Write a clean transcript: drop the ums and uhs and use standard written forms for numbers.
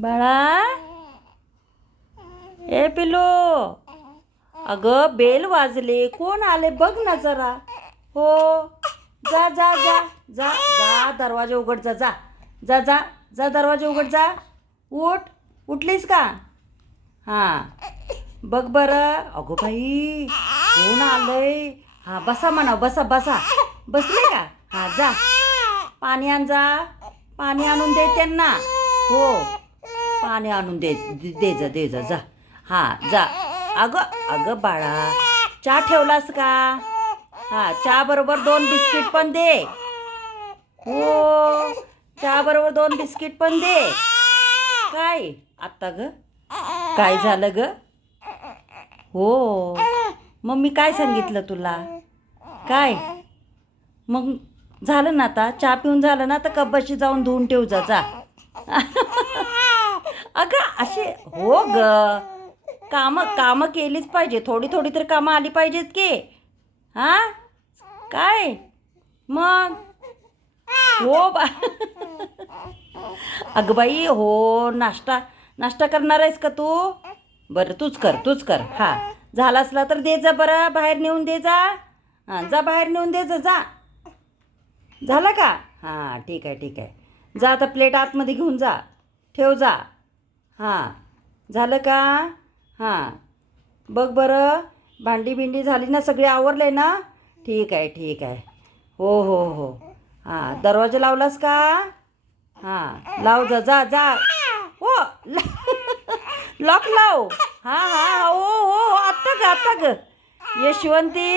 बाळा, ए पिलो, अगं बेल वाजले, कोण आले बघ ना जरा. हो, जा जा जा जा जा, दरवाजा उघड, जा जा जा जा जा, दरवाजा उघड, जा. उठलीस का? हां, बघ बरं. अगो बाई, कोण आलंय? हां, बसा म्हणा, बसा बसा. बसले का? हां, जा पाणी आण, जा पाणी आणून दे त्यांना. हो, पाणी आणून दे दे जा जा. हां, जा. अगं बाळा, चहा ठेवलास का? हां, चहा बरोबर 2 बिस्किट पण दे. हो, चहा बरोबर 2 बिस्किट पण दे. काय आत्ता ग? काय झालं ग? हो, मग मी काय सांगितलं तुला? काय मग झालं ना, आता चहा पिऊन झालं ना, तर कब्बाशी जाऊन धुवून ठेव, जा जा. अगं असे हो ग, कामं केलीच पाहिजे, थोडी थोडी तर कामं आली पाहिजेत की. हां, काय मग? हो अगं बाई, हो, नाश्ता करणार आहेस का तू? बरं, तूच कर. हां, झाला असला तर दे जा बरं, बाहेर नेऊन दे जा. हां, जा बाहेर नेऊन दे जा. झालं का? हां, ठीक आहे. जा आता, प्लेट आतमध्ये घेऊन जा, ठेव जा. हां, झालं का? हां, बघ बरं, भांडी बिंडी झाली ना, सगळे आवरले ना? ठीक आहे. हो. हां, दरवाजा लावलास का? हां, लाव, जा. हो, लॉक लाव. हां, हो, आत्ता ग यशवंती.